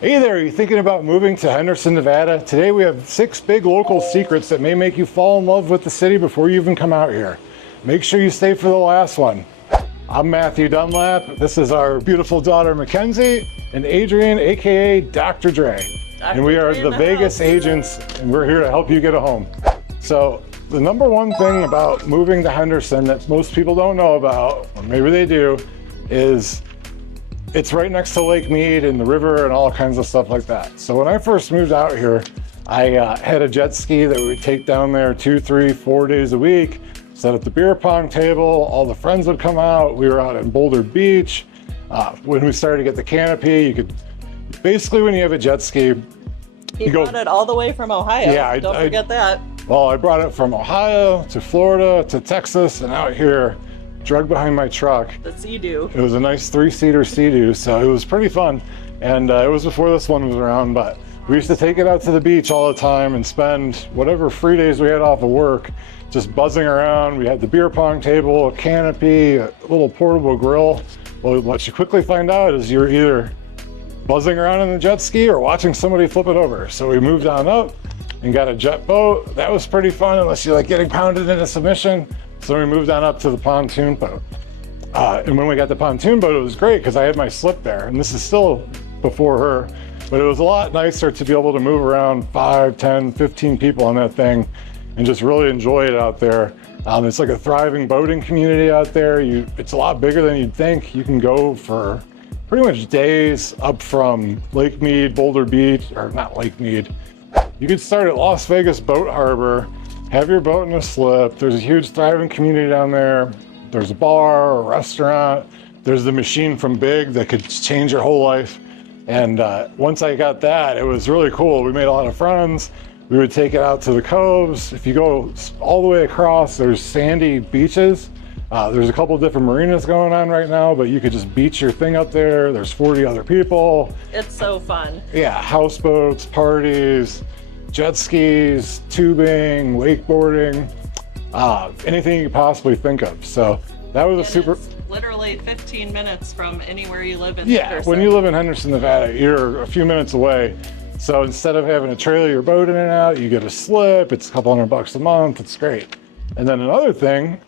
Hey there, are you thinking about moving to Henderson, Nevada? Today we have 6 big local secrets that may make you fall in love with the city before you even come out here. Make sure you stay for the last one. I'm Matthew Dunlap. This is our beautiful daughter Mackenzie and Adrianne, aka Dr. Dre. And we are the Vegas Agents, and we're here to help you get a home. So the number one thing about moving to Henderson that most people don't know about, or maybe they do, is it's right next to Lake Mead and the river and all kinds of stuff like that. So when I first moved out here, I had a jet ski that we would take down there 2, 3, 4 days a week, set up the beer pong table, all the friends would come out. We were out in Boulder Beach. When we started to get the canopy, you could, basically when you have a jet ski, He brought it all the way from Ohio. Yeah, don't forget that. Well, I brought it from Ohio to Florida to Texas and out here, drug behind my truck. The Sea-Doo. It was a nice 3-seater Sea-Doo, so it was pretty fun. And it was before this one was around, but we used to take it out to the beach all the time and spend whatever free days we had off of work just buzzing around. We had the beer pong table, a canopy, a little portable grill. Well, what you quickly find out is you're either buzzing around in the jet ski or watching somebody flip it over. So we moved on up and got a jet boat. That was pretty fun, unless you like getting pounded into submission. So we moved on up to the pontoon boat. And when we got the pontoon boat, it was great because I had my slip there. And this is still before her, but it was a lot nicer to be able to move around 5, 10, 15 people on that thing and just really enjoy it out there. It's like a thriving boating community out there. It's a lot bigger than you'd think. You can go for pretty much days up from Lake Mead, Boulder Beach, or not Lake Mead. You could start at Las Vegas Boat Harbor, have your boat in a slip. There's a huge thriving community down there. There's a bar, a restaurant. There's the machine from Big that could change your whole life. And once I got that, it was really cool. We made a lot of friends. We would take it out to the coves. If you go all the way across, there's sandy beaches. There's a couple different marinas going on right now, but you could just beach your thing up there. There's 40 other people. It's so fun. Yeah, houseboats, parties, jet skis, tubing, wakeboarding, anything you could possibly think of. So that was It's literally 15 minutes from anywhere you live in Yeah, Henderson. when you live in Henderson, Nevada, you're a few minutes away. So instead of having to trailer your boat in and out, you get a slip. It's a couple $100 a month. It's great. And then another thing,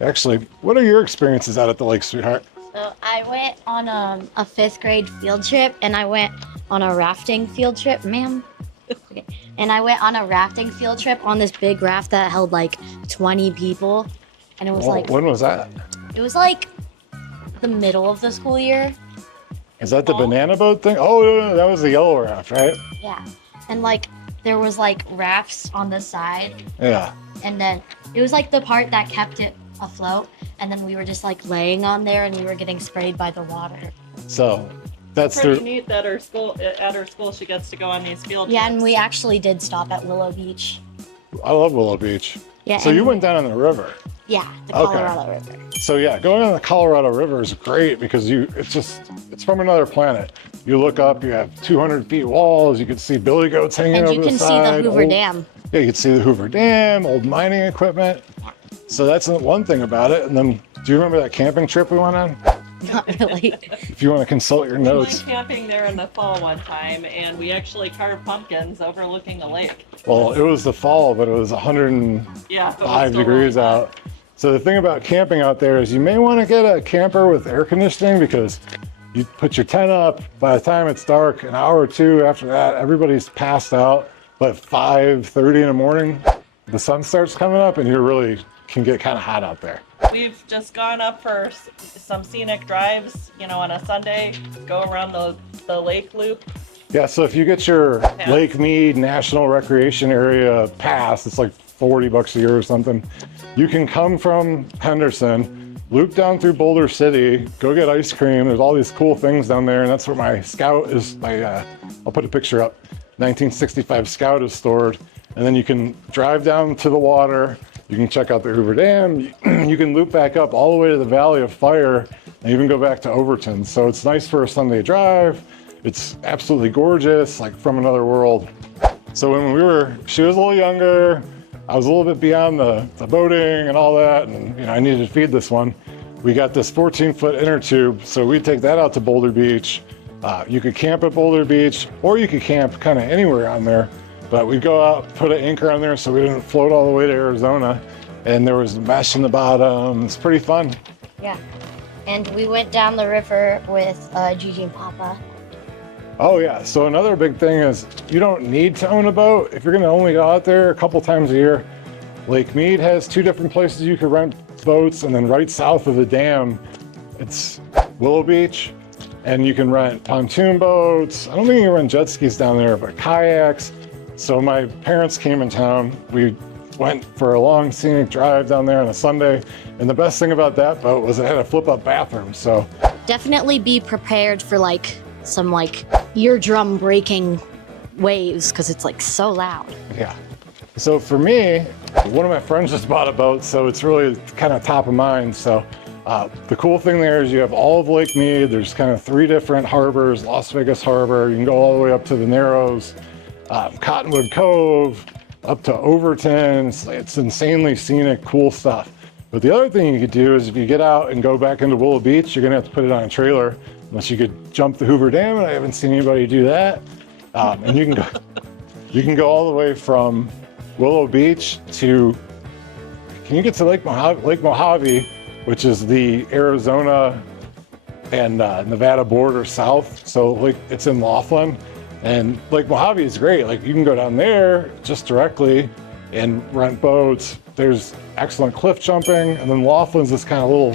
actually, what are your experiences out at the lake, sweetheart? So I went on a 5th grade field trip, and I went on a rafting field trip, ma'am. Okay. And I went on a rafting field trip on this big raft that held like 20 people. And it was When was that? It was like the middle of the school year. Is that the banana boat thing? Oh, that was the yellow raft, right? Yeah. And like there was like rafts on the side. Yeah. And then it was like the part that kept it afloat. And then we were just like laying on there and we were getting sprayed by the water. So that's pretty neat that at her school she gets to go on these field trips. Yeah, and we actually did stop at Willow Beach. I love Willow Beach. Yeah. So you went down on the river. Yeah, the Colorado River. So yeah, going on the Colorado River is great because it's from another planet. You look up, you have 200 feet walls, you can see billy goats hanging over the side. And you can see the Hoover Dam. Yeah, you can see the Hoover Dam, old mining equipment. So that's one thing about it. And then, do you remember that camping trip we went on? Not really. If you want to consult your notes. We went camping there in the fall one time, and we actually carved pumpkins overlooking a lake. Well, it was the fall, but it was 105 degrees out. So the thing about camping out there is you may want to get a camper with air conditioning because you put your tent up. By the time it's dark, an hour or two after that, everybody's passed out. But 5:30 in the morning, the sun starts coming up and you really can get kind of hot out there. We've just gone up for some scenic drives, on a Sunday, go around the lake loop. Yeah, so if you get your Lake Mead National Recreation Area pass, it's like $40 a year or something. You can come from Henderson, loop down through Boulder City, go get ice cream. There's all these cool things down there, and that's where my Scout is. I'll put a picture up. 1965 Scout is stored, and then you can drive down to the water. You can check out the Hoover Dam. You can loop back up all the way to the Valley of Fire and even go back to Overton. So it's nice for a Sunday drive. It's absolutely gorgeous, like from another world. So when she was a little younger, I was a little bit beyond the boating and all that, and I needed to feed this one. We got this 14-foot inner tube, so we'd take that out to Boulder Beach, You could camp at Boulder Beach, or you could camp kind of anywhere on there. But we'd go out, put an anchor on there so we didn't float all the way to Arizona. And there was mesh in the bottom. It's pretty fun. Yeah. And we went down the river with Gigi and Papa. Oh yeah, so another big thing is you don't need to own a boat. If you're gonna only go out there a couple times a year, Lake Mead has 2 different places you can rent boats, and then right south of the dam, it's Willow Beach, and you can rent pontoon boats. I don't think you can rent jet skis down there, but kayaks. So my parents came in town. We went for a long scenic drive down there on a Sunday, and the best thing about that boat was it had a flip-up bathroom. So Definitely be prepared for like some like eardrum breaking waves because it's like so loud. yeah. So for me, one of my friends just bought a boat, so it's really kind of top of mind. So the cool thing there is you have all of Lake Mead. There's kind of 3 different harbors, Las Vegas Harbor. You can go all the way up to the Narrows, Cottonwood Cove, up to Overton. It's insanely scenic, cool stuff. But the other thing you could do is if you get out and go back into Willow Beach, you're gonna have to put it on a trailer, unless you could jump the Hoover Dam, and I haven't seen anybody do that. And you can go all the way from Willow Beach to, can you get to Lake Mojave, which is the Arizona and Nevada border south. So like it's in Laughlin, and Lake Mojave is great. Like you can go down there just directly and rent boats. There's excellent cliff jumping, and then Laughlin's this kind of little,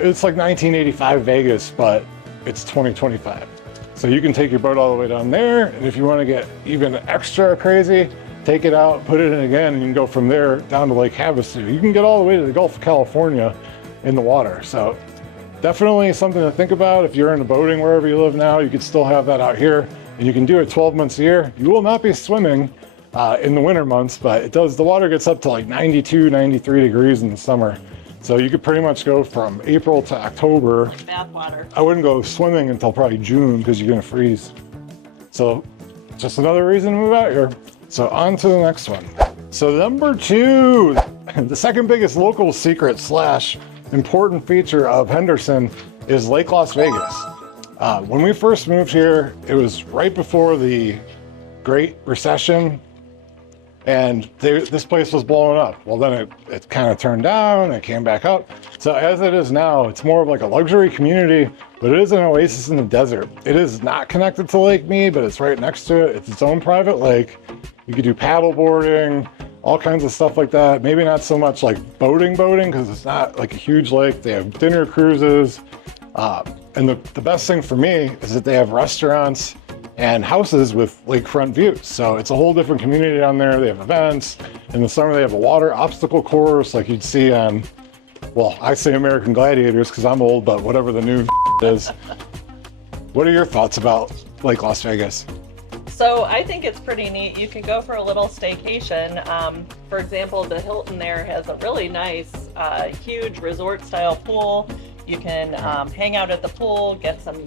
it's like 1985 Vegas, but it's 2025. So you can take your boat all the way down there, and if you want to get even extra crazy, take it out, put it in again, and you can go from there down to Lake Havasu. You can get all the way to the Gulf of California in the water. So definitely something to think about. If you're into boating wherever you live now, you could still have that out here, and you can do it 12 months a year. You will not be swimming in the winter months, but the water gets up to like 92, 93 degrees in the summer. So you could pretty much go from April to October. Bath water. I wouldn't go swimming until probably June because you're gonna freeze. So just another reason to move out here. So on to the next one. So number 2, the second biggest local secret / important feature of Henderson is Lake Las Vegas. When we first moved here, it was right before the Great Recession, and this place was blowing up. Well, then it kind of turned down, it came back up. So as it is now, it's more of like a luxury community, but it is an oasis in the desert. It is not connected to Lake Mead, but it's right next to it. It's its own private lake. You could do paddle boarding, all kinds of stuff like that. Maybe not so much like boating, because it's not like a huge lake. They have dinner cruises. And the best thing for me is that they have restaurants and houses with lakefront views. So it's a whole different community down there. They have events. In the summer, they have a water obstacle course like you'd see on, well, I say American Gladiators because I'm old, but whatever the new is. What are your thoughts about Lake Las Vegas? So I think it's pretty neat. You can go for a little staycation. For example, the Hilton there has a really nice, huge resort-style pool. You can hang out at the pool, get some,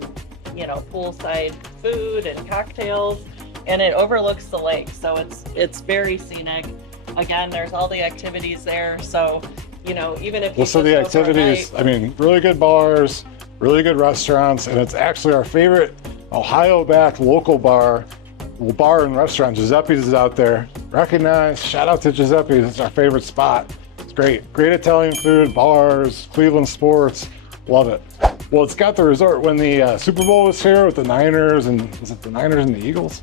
poolside food and cocktails, and it overlooks the lake. So it's very scenic. Again, there's all the activities there. So, even if you so the activities, really good bars, really good restaurants, and it's actually our favorite Ohio-backed local bar and restaurant. Giuseppe's is out there. Recognize, shout out to Giuseppe's. It's our favorite spot. It's great. Great Italian food, bars, Cleveland sports. Love it. Well, it's got the resort when the Super Bowl was here with the Niners was it the Niners and the Eagles?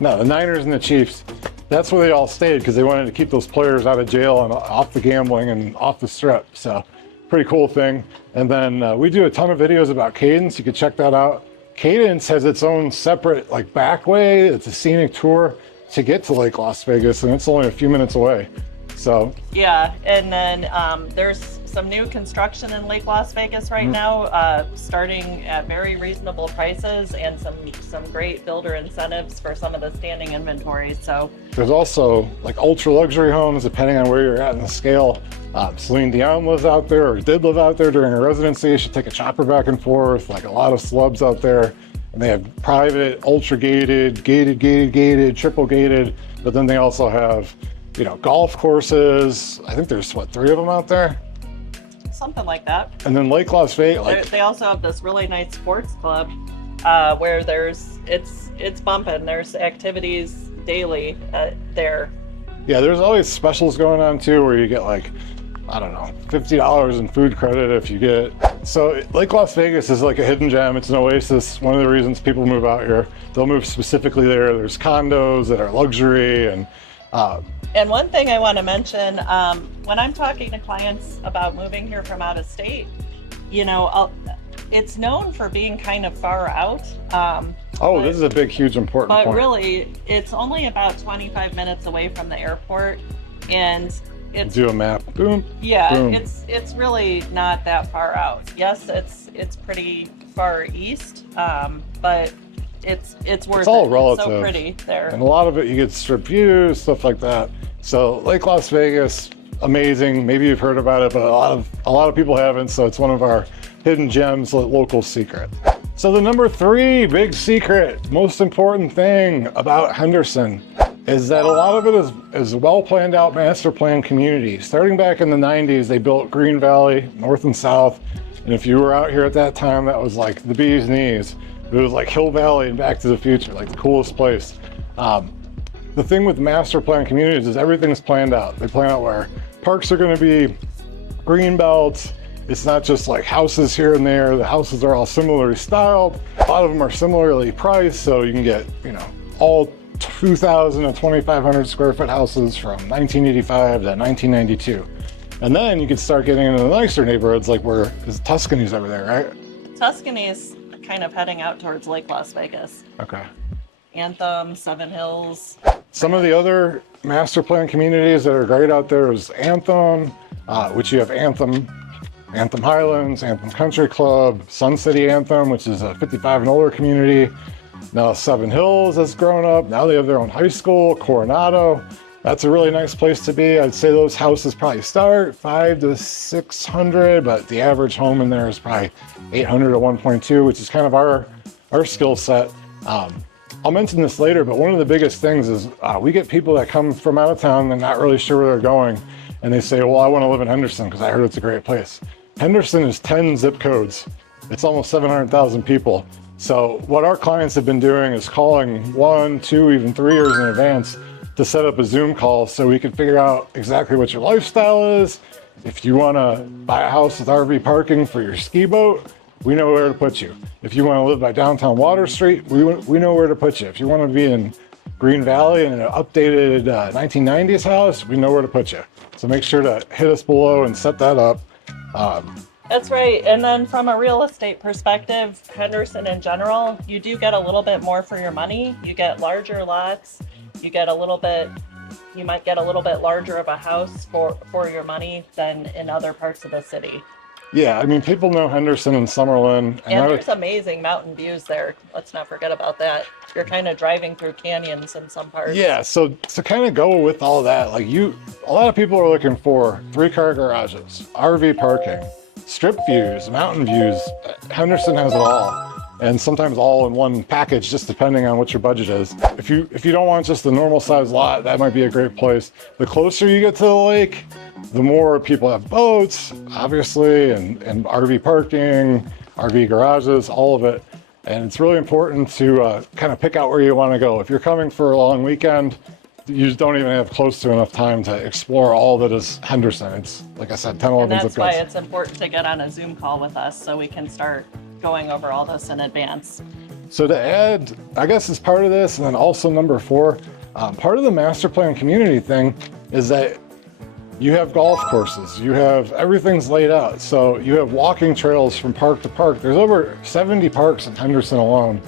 No, the Niners and the Chiefs. That's where they all stayed because they wanted to keep those players out of jail and off the gambling and off the strip. So pretty cool thing. And then we do a ton of videos about Cadence. You can check that out. Cadence has its own separate back way. It's a scenic tour to get to Lake Las Vegas, and it's only a few minutes away. So yeah, and then there's some new construction in Lake Las Vegas right now, starting at very reasonable prices, and some great builder incentives for some of the standing inventory. So there's also ultra luxury homes depending on where you're at in the scale. Celine Dion lives out there, or did live out there during her residency. She took a chopper back and forth, a lot of celebs out there. And they have private, ultra gated, gated, triple gated, but then they also have, golf courses. I think there's 3 of them out there? Something like that. And then Lake Las Vegas. They also have this really nice sports club where it's bumping. There's activities daily there. Yeah, there's always specials going on too, where you get like, I don't know, $50 in food credit if you get. So Lake Las Vegas is like a hidden gem. It's an oasis. One of the reasons people move out here, they'll move specifically there. There's condos that are luxury and one thing I want to mention, when I'm talking to clients about moving here from out of state, it's known for being kind of far out. This is a big, huge, important but point. Really, it's only about 25 minutes away from the airport, and it's do a map. Boom. Yeah, boom. It's really not that far out. Yes, it's pretty far east, but it's worth it. It's all relative. It's so pretty there. And a lot of it, you get strip views, stuff like that. So Lake Las Vegas, amazing. Maybe you've heard about it, but a lot of people haven't. So it's one of our hidden gems, local secret. So the number 3 big secret, most important thing about Henderson is that a lot of it is well planned out master plan community. Starting back in the 90s, they built Green Valley, north and south. And if you were out here at that time, that was like the bee's knees. It was like Hill Valley and Back to the Future, like the coolest place. The thing with master plan communities is everything's planned out. They plan out where parks are gonna be, green belts. It's not just like houses here and there. The houses are all similarly styled. A lot of them are similarly priced, so you can get, all 2,000 to 2,500 square foot houses from 1985 to 1992. And then you can start getting into the nicer neighborhoods, like where Tuscany's over there, right? Tuscany's kind of heading out towards Lake Las Vegas. Okay. Anthem, Seven Hills. Some of the other master plan communities that are great out there is Anthem, which you have Anthem Highlands, Anthem Country Club, Sun City Anthem, which is a 55 and older community. Now Seven Hills has grown up. Now they have their own high school, Coronado. That's a really nice place to be. I'd say those houses probably start 500 to 600, but the average home in there is probably 800 to 1.2, which is kind of our skill set. I'll mention this later, but one of the biggest things is we get people that come from out of town and not really sure where they're going. And they say, well, I want to live in Henderson because I heard it's a great place. Henderson is 10 zip codes. It's almost 700,000 people. So what our clients have been doing is calling 1, 2, even 3 years in advance to set up a Zoom call so we can figure out exactly what your lifestyle is. If you want to buy a house with RV parking for your ski boat, we know where to put you. If you want to live by downtown Water Street, we know where to put you. If you want to be in Green Valley in an updated 1990s house, we know where to put you. So make sure to hit us below and set that up. That's right. And then from a real estate perspective, Henderson in general, you do get a little bit more for your money. You get larger lots. You might get a little bit larger of a house for your money than in other parts of the city. Yeah, I mean, people know Henderson and Summerlin. And there's amazing mountain views there. Let's not forget about that. You're kind of driving through canyons in some parts. Yeah, so to kind of go with all of that, like a lot of people are looking for 3-car garages, RV parking, strip views, mountain views. Henderson has it all. And sometimes all in one package, just depending on what your budget is. If you don't want just the normal size lot, that might be a great place. The closer you get to the lake, the more people have boats, obviously, and RV parking, RV garages, all of it. And it's really important to kind of pick out where you want to go. If you're coming for a long weekend, you just don't even have close to enough time to explore all that is Henderson. It's, like I said, 10, 11 and zip that's why codes. it's important to get on a Zoom call with us so we can start going over all this in advance. So to add, I guess as part of this, and then also number 4, part of the master plan community thing is that you have golf courses, everything's laid out. So you have walking trails from park to park. There's over 70 parks in Henderson alone.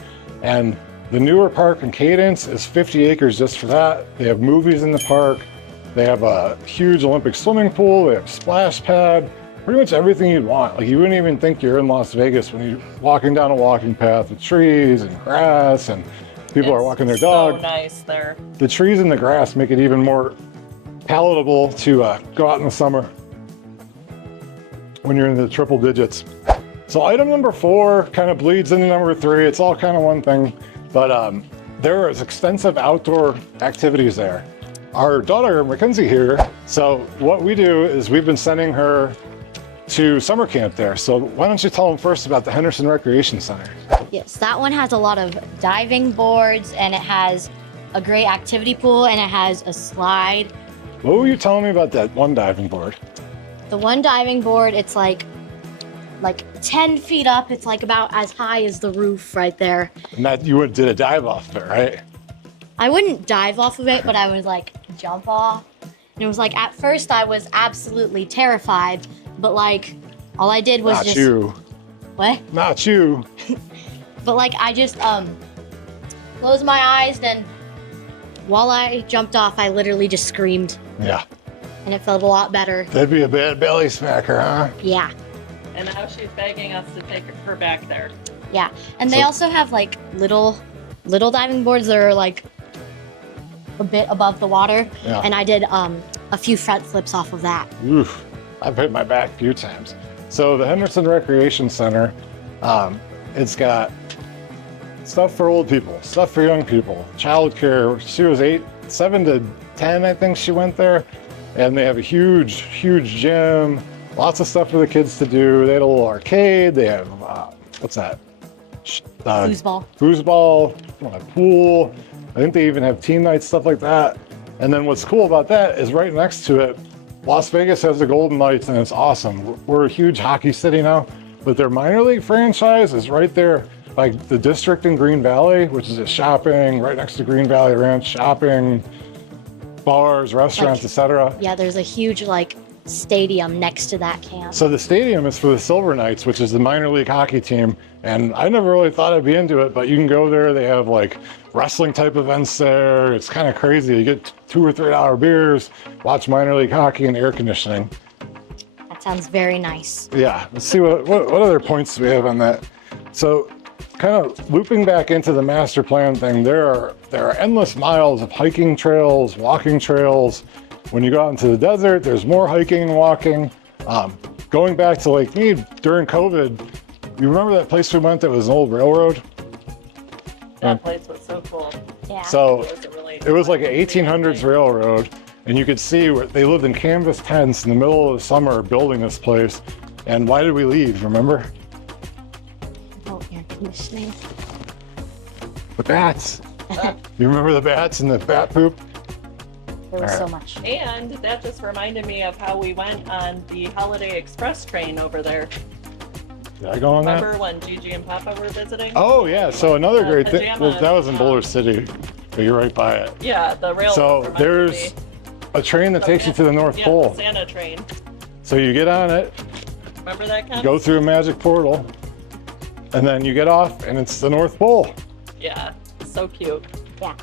And the newer park in Cadence is 50 acres just for that. They have movies in the park. They have a huge Olympic swimming pool. They have a splash pad, pretty much everything you'd want. Like you wouldn't even think you're in Las Vegas when you're walking down a walking path with trees and grass and people are walking their dog. So nice there. The trees and the grass make it even more palatable to go out in the summer when you're in the triple digits. So item number 4 kind of bleeds into number 3. It's all kind of one thing, but there is extensive outdoor activities there. Our daughter, Mackenzie here, so what we do is we've been sending her to summer camp there. So why don't you tell them first about the Henderson Recreation Center? Yes, that one has a lot of diving boards, and it has a great activity pool, and it has a slide. What were you telling me about that one diving board? The one diving board, it's like 10 feet up. It's like about as high as the roof right there. And that you did a dive off of it, right? I wouldn't dive off of it, but I would like jump off. And it was like, at first I was absolutely terrified, but like all I did was Not just, you. what? Not you. But like I just closed my eyes, and while I jumped off, I literally just screamed, Yeah. and it felt a lot better. That'd be a bad belly smacker, huh? Yeah. And now she's begging us to take her back there. Yeah, and they So- also have like little diving boards that are like a bit above the water, Yeah. and I did a few front flips off of that. Oof. I've hit my back a few times. So the Henderson Recreation Center, it's got stuff for old people, stuff for young people, childcare. She was 7 to 10, I think she went there, and they have a huge gym. Lots of stuff for the kids to do. They had a little arcade. They have, what's that? Foosball. Foosball, a pool. I think they even have team nights, stuff like that. And then what's cool about that is right next to it, Las Vegas has the Golden Knights, and it's awesome. We're a huge hockey city now, but their minor league franchise is right there, like the district in Green Valley, which is a shopping, right next to Green Valley Ranch, shopping, bars, restaurants, etc. Yeah, there's a huge like stadium next to that camp. So the stadium is for the Silver Knights, which is the minor league hockey team. And I never really thought I'd be into it, but you can go there. They have like wrestling type events there. It's kind of crazy. You get $2 or $3 beers, watch minor league hockey and air conditioning. That sounds very nice. Yeah, let's see what other points do we have on that. So kind of looping back into the master plan thing, there are endless miles of hiking trails, walking trails. When you go out into the desert, there's more hiking and walking. Going back to Lake Mead during COVID, you remember that place we went that was an old railroad? That place was so cool. Yeah. So It it was like an 1800s railroad, and you could see where they lived in canvas tents in the middle of the summer building this place. And why did we leave, remember? Oh, air conditioning. The bats. You remember the bats and the bat poop? There was All so right. much. And that just reminded me of how we went on the Holiday Express train over there. Did I go on that? Remember when Gigi and Papa were visiting? Oh yeah, so another great thing, pajama, well, that was in Boulder City, but you're right by it. Yeah, the railroad. So reminded there's me. a train that takes you to the North Yeah, Pole. the Santa train. So you get on it, Remember that, Ken? go through a magic portal, and then you get off and it's the North Pole. Yeah, so cute. Yeah.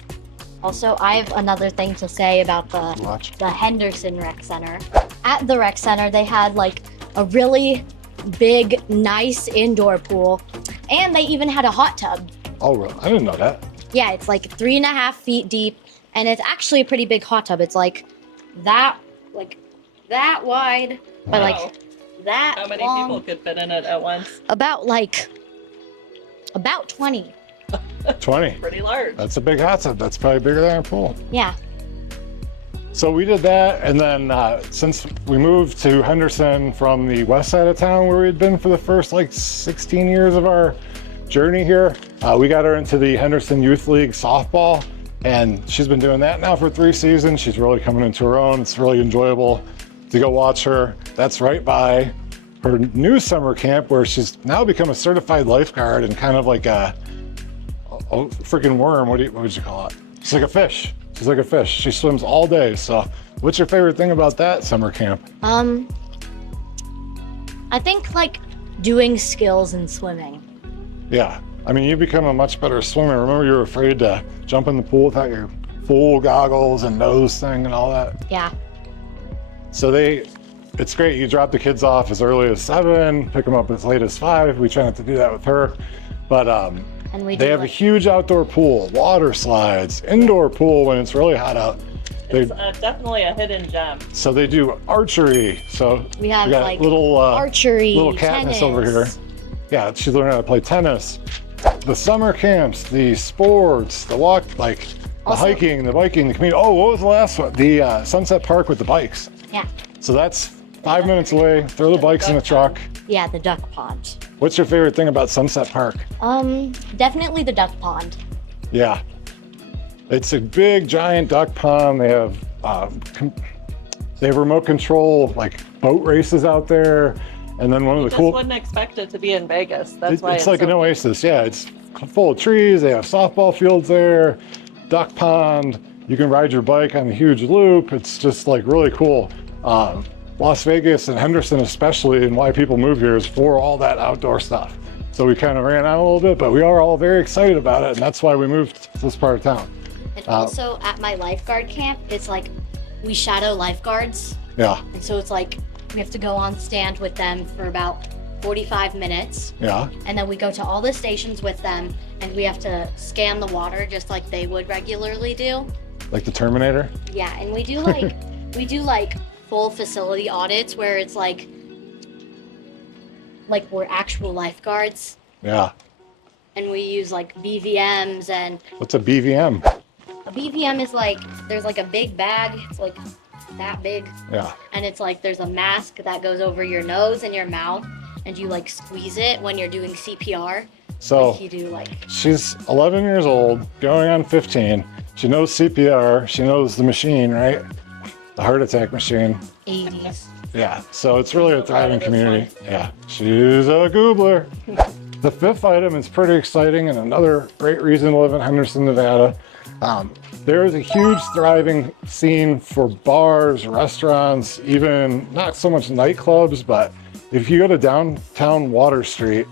Also, I have another thing to say about Watch. the Henderson Rec Center. At the rec center, they had like a really big, nice indoor pool, and they even had a hot tub. Oh, really? I didn't know that. Yeah, it's like 3.5 feet deep, and it's actually a pretty big hot tub. It's like that wide, but Wow. like that How many long. people could fit in it at once? About 20. 20. Pretty large. That's a big hot tub. That's probably bigger than our pool. Yeah. So we did that, and then since we moved to Henderson from the west side of town where we had been for the first like 16 years of our journey here, we got her into the Henderson Youth League softball, and she's been doing that now for 3 seasons. She's really coming into her own. It's really enjoyable to go watch her. That's right by her new summer camp where she's now become a certified lifeguard and kind of like a freaking worm. What would you call it? She's like a fish. She's like a fish. She swims all day. So what's your favorite thing about that summer camp? I think like doing skills in swimming. Yeah. I mean, you become a much better swimmer. Remember you were afraid to jump in the pool without your full goggles and nose thing and all that? Yeah. So it's great. You drop the kids off as early as 7, pick them up as late as 5. We try not to do that with her. But And we they do have a like, huge outdoor pool, water slides, indoor pool when it's really hot out. It's definitely a hidden gem. So they do archery. So we have got like little archery, little Katniss tennis. over here. Yeah, she's learning how to play tennis. The summer camps, the sports, the walk, like the Also- hiking, the biking, the community. Oh, what was the last one? The Sunset Park with the bikes. Yeah. So that's 5 minutes away. Throw the bikes in the truck. Yeah, the duck pond. What's your favorite thing about Sunset Park? Definitely the duck pond. Yeah. It's a big, giant duck pond. They have remote control, like boat races out there. And then one of the Just wouldn't expect it to be in Vegas. That's why it's like so an oasis. Yeah, it's full of trees. They have softball fields there, duck pond. You can ride your bike on a huge loop. It's just like really cool. Las Vegas and Henderson especially, and why people move here is for all that outdoor stuff. So we kind of ran out a little bit, but we are all very excited about it, and that's why we moved to this part of town. And also at my lifeguard camp, it's like we shadow lifeguards. Yeah. And so it's like we have to go on stand with them for about 45 minutes. Yeah. And then we go to all the stations with them, and we have to scan the water just like they would regularly do. Like the Terminator? Yeah, and we do like full facility audits where it's like we're actual lifeguards. Yeah. And we use like BVMs and What's a BVM? a BVM is like there's like a big bag. It's like that big. Yeah. And it's like there's a mask that goes over your nose and your mouth, and you like squeeze it when you're doing CPR. So like you do like she's 11 years old, going on 15. She knows CPR. She knows the machine, right? The heart attack machine. 80s. Yeah, so it's really a thriving community. Yeah, she's a goobler. The fifth item is pretty exciting and another great reason to live in Henderson, Nevada. There is a huge thriving scene for bars, restaurants, even not so much nightclubs, but if you go to downtown Water Street,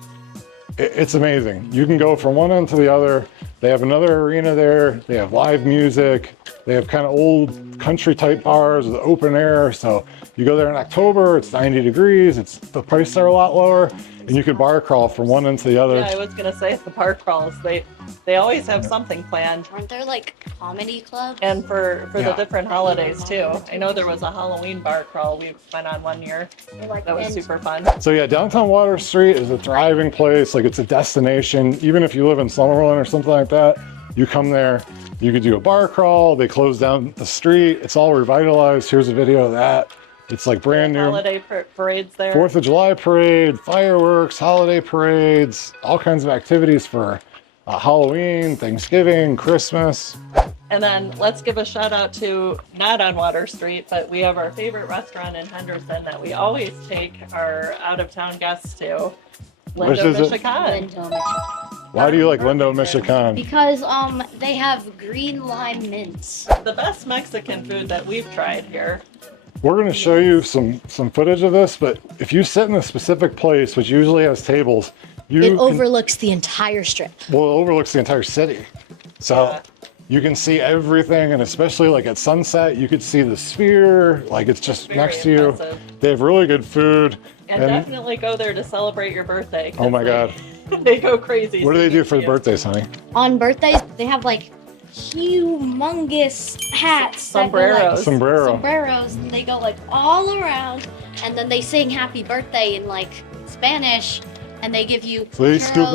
it's amazing. You can go from one end to the other. They have another arena there. They have live music. They have kind of old country type bars with open air. So you go there in October, it's 90 degrees. The prices are a lot lower, and you can bar crawl from one end to the other. Yeah, I was gonna say the bar crawls. They always have something planned. Aren't there like comedy clubs? And for the Yeah. different holidays too. I know there was a Halloween bar crawl we went on one year. That was super fun. So yeah, downtown Water Street is a thriving place. Like it's a destination. Even if you live in Summerlin or something like that, you come there, you could do a bar crawl. They close down the street. It's all revitalized. Here's a video of that. It's like brand new. Holiday parades there. 4th of July parade, fireworks, holiday parades, all kinds of activities for Halloween, Thanksgiving, Christmas. And then let's give a shout out to, not on Water Street, but we have our favorite restaurant in Henderson that we always take our out of town guests to. Which Lindo is it? Michigan. Lindo, Michigan. Why do you like Lindo, Michigan? Because they have green lime mints. The best Mexican food that we've tried here. We're going to show you some footage of this, but if you sit in a specific place, which usually has tables, It overlooks the entire strip. Well, it overlooks the entire city. So Yeah. you can see everything, and especially like at sunset, you could see the sphere, like it's just Very next to you. impressive. They have really good food. And definitely go there to celebrate your birthday. 'cause Oh my God. They go crazy. What do they do for the Yeah. birthdays, honey? On birthdays, they have like humongous hats. that go, like, Sombreros. Sombrero. sombreros. And they go like all around, and then they sing happy birthday in like Spanish, and they give you Feliz churros.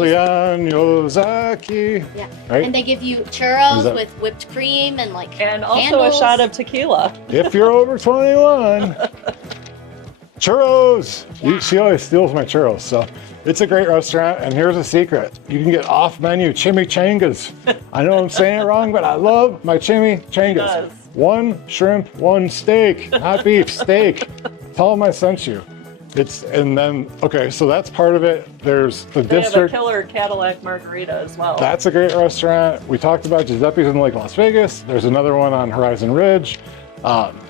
cumpleaños aquí. Yeah. Right? And they give you Is churros that- with whipped cream and like And also candles. a shot of tequila. If you're over 21. Churros! She always steals my churros, so it's a great restaurant, and here's a secret. You can get off-menu chimichangas. I know I'm saying it wrong, but I love my chimichangas. does. One shrimp, one steak, not beef, steak. Tell them I sent you. Okay, so that's part of it. There's the They have a district. killer Cadillac margarita as well. That's a great restaurant. We talked about Giuseppe's in Lake Las Vegas. There's another one on Horizon Ridge.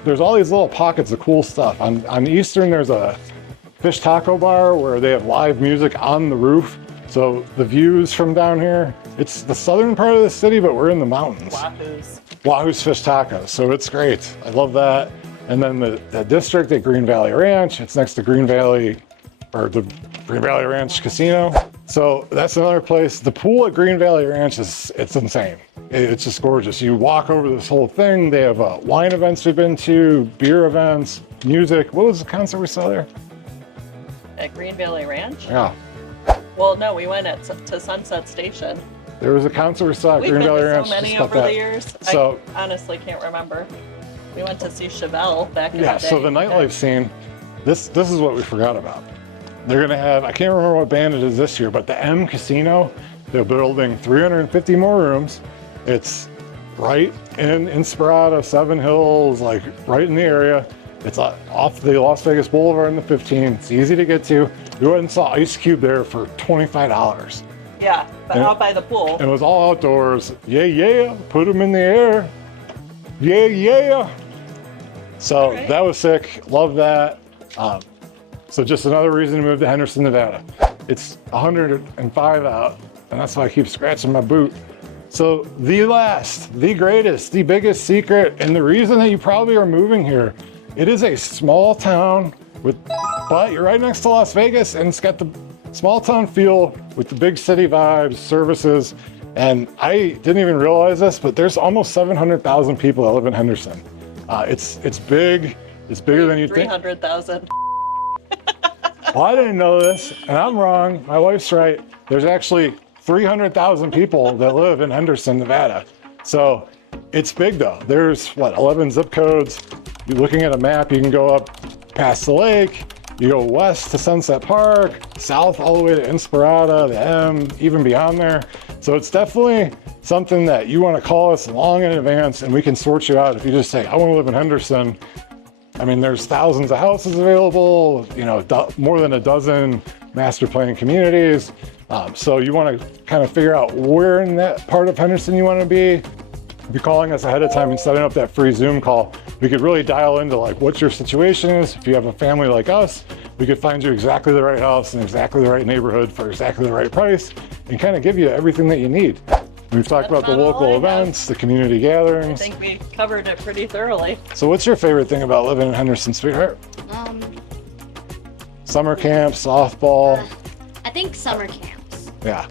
There's all these little pockets of cool stuff. On Eastern, there's a fish taco bar where they have live music on the roof. So the views from down here, it's the southern part of the city, but we're in the mountains. Wahoo's. Wahoo's Fish Tacos, so it's great. I love that. And then the district at Green Valley Ranch, it's next to the Green Valley Ranch Casino. So that's another place. The pool at Green Valley Ranch it's insane. It's just gorgeous. You walk over this whole thing. They have wine events we've been to, beer events, music. What was the concert we saw there? At Green Valley Ranch? Yeah, Well, no, we went to Sunset Station. there was a concert we saw at We've Green been Valley to Ranch. so many just about over that. the years. So- I honestly can't remember. We went to see Chevelle back in Yeah, the day. so the nightlife scene, this is what we forgot about. They're gonna have, I can't remember what band it is this year, but the M Casino, they're building 350 more rooms. It's right in Inspirada, Seven Hills, like right in the area. It's off the Las Vegas Boulevard in the 15. It's easy to get to. We went and saw Ice Cube there for $25. Yeah, but out by the pool. It was all outdoors. Yeah, yeah, put them in the air. Yeah, yeah. So right. That was sick. Love that. So just another reason to move to Henderson, Nevada. It's 105 out, and that's why I keep scratching my boot. So the last, the greatest, the biggest secret, and the reason that you probably are moving here, it is a small town but you're right next to Las Vegas, and it's got the small town feel with the big city vibes, services. And I didn't even realize this, but there's almost 700,000 people that live in Henderson. It's big. It's bigger than you think. 300,000. Well, I didn't know this, and I'm wrong. My wife's right. There's actually 300,000 people that live in Henderson, Nevada. So it's big though. There's 11 zip codes. You're looking at a map, you can go up past the lake, you go west to Sunset Park, south all the way to Inspirada, the M, even beyond there. So it's definitely something that you want to call us long in advance, and we can sort you out. If you just say, I want to live in Henderson, I mean, there's thousands of houses available, more than a dozen master plan communities. So you want to kind of figure out where in that part of Henderson you want to be. If you're calling us ahead of time and setting up that free Zoom call, we could really dial into like what your situation is. If you have a family like us, we could find you exactly the right house in exactly the right neighborhood for exactly the right price and kind of give you everything that you need. We've talked about the local events, the community gatherings. I think we covered it pretty thoroughly. So what's your favorite thing about living in Henderson, sweetheart? Summer camp, softball. I think summer camps. Yeah.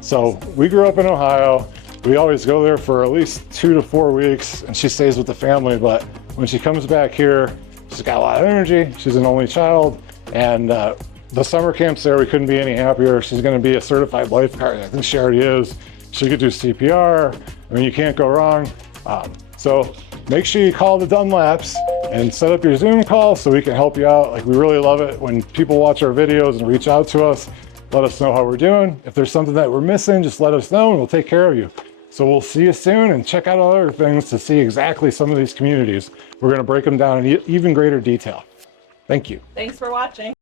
So we grew up in Ohio. We always go there for at least 2 to 4 weeks, and she stays with the family. But when she comes back here, she's got a lot of energy. She's an only child, and the summer camps there, we couldn't be any happier. She's going to be a certified lifeguard. I think she already is. She could do CPR. I mean, you can't go wrong. So make sure you call the Dunlaps and set up your Zoom call so we can help you out. Like, we really love it when people watch our videos and reach out to us. Let us know how we're doing. If there's something that we're missing, just let us know and we'll take care of you. So we'll see you soon, and check out other things to see exactly some of these communities. We're going to break them down in even greater detail. Thank you. Thanks for watching.